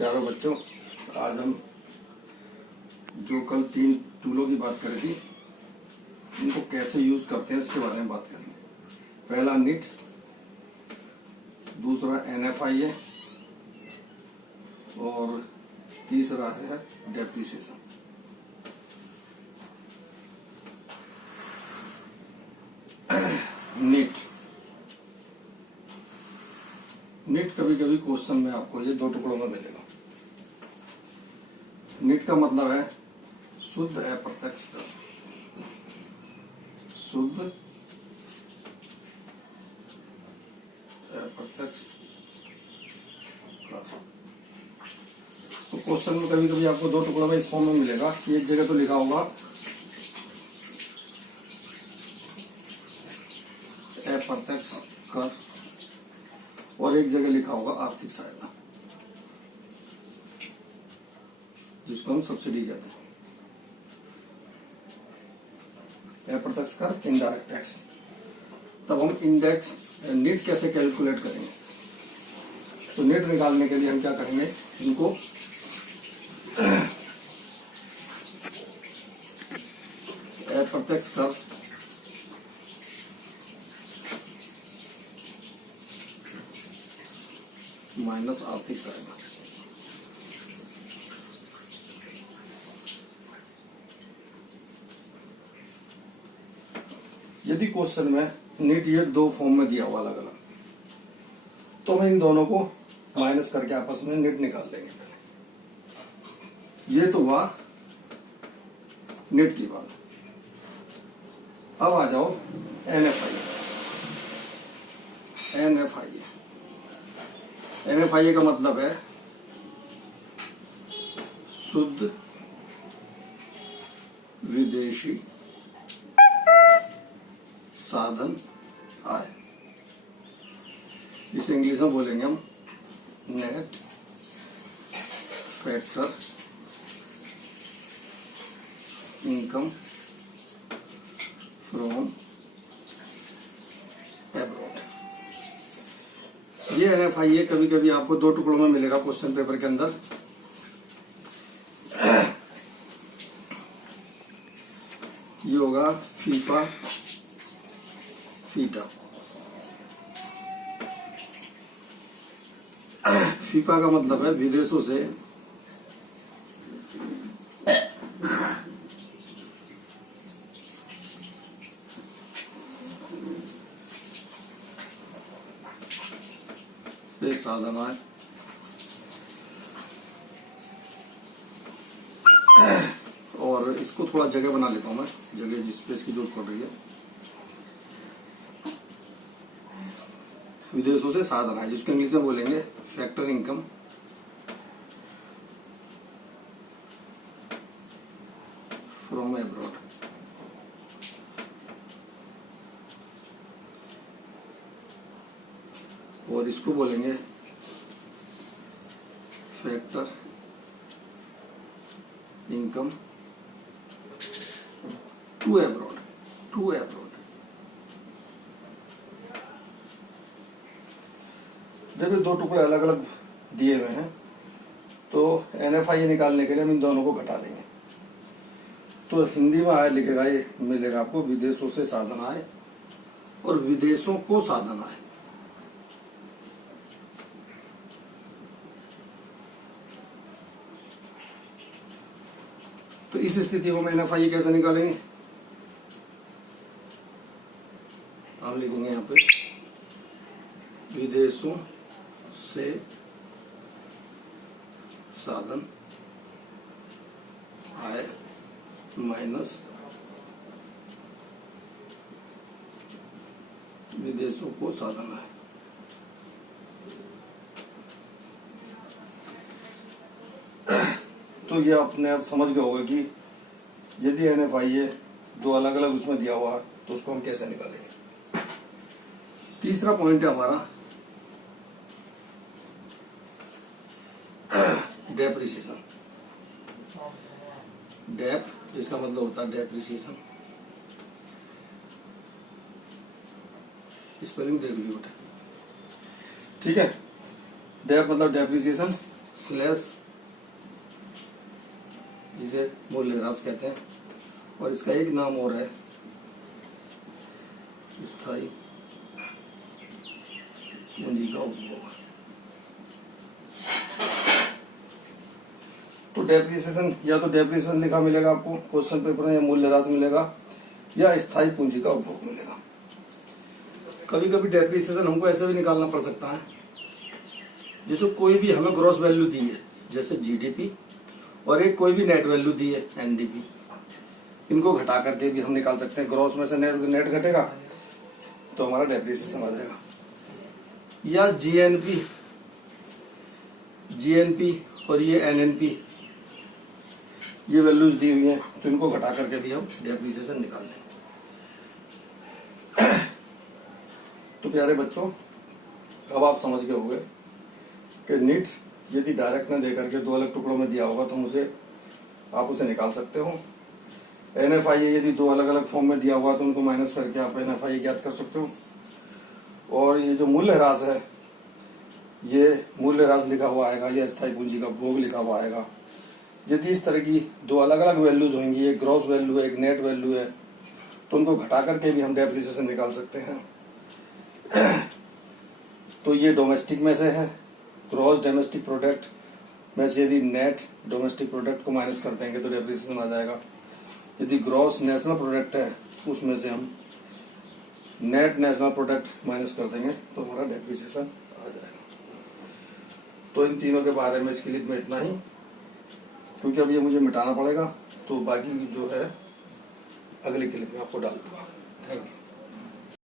प्यारे बच्चों, आज हम जो कल 3 टूलों की बात करी थी, इनको कैसे यूज करते हैं इसके बारे में बात करेंगे। पहला निट, दूसरा NFI है और तीसरा है डेप्रिसिएशन। निट कभी कभी क्वेश्चन में आपको ये 2 टुकड़ों में मिलेगा। निट का मतलब है शुद्ध अप्रत्यक्ष कर, शुद्ध अप्रत्यक्ष कर। तो क्वेश्चन में कभी कभी आपको 2 टुकड़ों में इस फॉर्म में मिलेगा कि एक जगह तो लिखा होगा अप्रत्यक्ष कर और एक जगह लिखा होगा आर्थिक सहायता, जिसको हम सब्सिडी कहते हैं। अप्रत्यक्ष कर, इनडायरेक्ट टैक्स। तब हम इंडेक्स निट कैसे कैलकुलेट करेंगे? तो निट निकालने के लिए हम क्या करेंगे, इनको अप्रत्यक्ष कर माइनस आर्थिक सहायता। यदि क्वेश्चन में निट ये 2 फॉर्म में दिया हुआ अलग अलग, तो हम इन दोनों को माइनस करके आपस में निट निकाल लेंगे। पहले ये तो हुआ निट की बात। अब आ जाओ NFI का मतलब है शुद्ध विदेशी साधन आय। इसे इंग्लिश में बोलेंगे हम net factor income from abroad. ये NFI कभी कभी आपको 2 टुकड़ों में मिलेगा क्वेश्चन पेपर के अंदर। ये होगा फीफा फीटा। फीफा का मतलब है विदेशों से साधन आए। और इसको थोड़ा जगह बना लेता हूं मैं, जगह जिस पे इसकी जरूरत पड़ रही है। विदेशों से साधन आए, जिसको इंग्लिश में बोलेंगे फैक्टर इनकम फ्रॉम एब्रॉड। और इसको बोलेंगे फैक्टर इनकम टू एब्रॉड। जब ये 2 टुकड़े अलग अलग दिए हुए हैं, तो NFI निकालने के लिए हम इन दोनों को घटा देंगे। तो हिंदी में आय लिखेगा, ये मिलेगा आपको विदेशों से साधन आए और विदेशों को साधन आए। तो इस स्थिति में NFI कैसे निकालेंगे? हम लिखेंगे यहाँ पे विदेशों से साधन आय माइनस विदेशों को साधन आय। तो ये अपने आप समझ गए होगा कि यदि NFI 2 अलग अलग उसमें दिया हुआ है, तो उसको हम कैसे निकालेंगे। तीसरा पॉइंट है हमारा डेप्रिसिएशन। डेप जिसका मतलब होता है डेप्रिसिएशन। स्पेलिंग देख लियो बेटा, ठीक है। डेप मतलब डेप्रिसिएशन, स्लैश, जिसे मूल्यह्रास कहते हैं, और इसका एक नाम और है स्थायी पूंजी का उपभोग। तो डेप्रिसिएशन, या तो डेप्रिसिएशन लिखा मिलेगा आपको क्वेश्चन पेपर में, या मूल्यह्रास मिलेगा, या स्थायी पूंजी का उपभोग मिलेगा। कभी कभी डेप्रिसिएशन हमको ऐसे भी निकालना पड़ सकता है, जैसे कोई भी हमें ग्रॉस वैल्यू दी है, जैसे जीडीपी, और एक कोई भी नेट वैल्यू दी है एनडीपी, इनको घटा करके भी हम निकाल सकते हैं। ग्रॉस में से नेट घटेगा तो हमारा डेप्रिसिएशन आ जाएगा। या जीएनपी और ये एनएनपी, ये वैल्यूज दी हुई हैं, तो इनको घटा करके भी हम डेप्रिसिएशन निकाल लेंगे। तो प्यारे बच्चों, अब आप समझ गए होंगे कि नीट यदि डायरेक्ट न दे करके दो अलग टुकड़ों में दिया होगा तो आप उसे निकाल सकते हो। एनएफआई यदि दो अलग अलग फॉर्म में दिया हुआ तो उनको माइनस करके आप एनएफआई ज्ञात कर सकते हो। और ये जो मूल्यह्रास है, ये मूल्यह्रास लिखा हुआ आएगा, या स्थायी पूंजी का उपभोग लिखा हुआ आएगा। यदि इस तरह की दो अलग अलग वैल्यूज होंगी, एक ग्रॉस वैल्यू है, एक नेट वैल्यू है, तो उनको घटा करके भी हम डेप्रिसिएशन निकाल सकते हैं। तो ये डोमेस्टिक में से है, ग्रॉस डोमेस्टिक प्रोडक्ट में से यदि नेट डोमेस्टिक प्रोडक्ट को माइनस कर देंगे तो डेप्रिसिएशन आ जाएगा। यदि ग्रॉस नेशनल प्रोडक्ट है, उसमें से हम नेट नेशनल प्रोडक्ट माइनस कर देंगे तो हमारा डेप्रिसिएशन आ जाएगा। तो इन तीनों के बारे में इस क्लिप में इतना ही, क्योंकि अब ये मुझे मिटाना पड़ेगा, तो बाकी जो है अगली क्लिप में आपको डाल दूंगा। Thank you.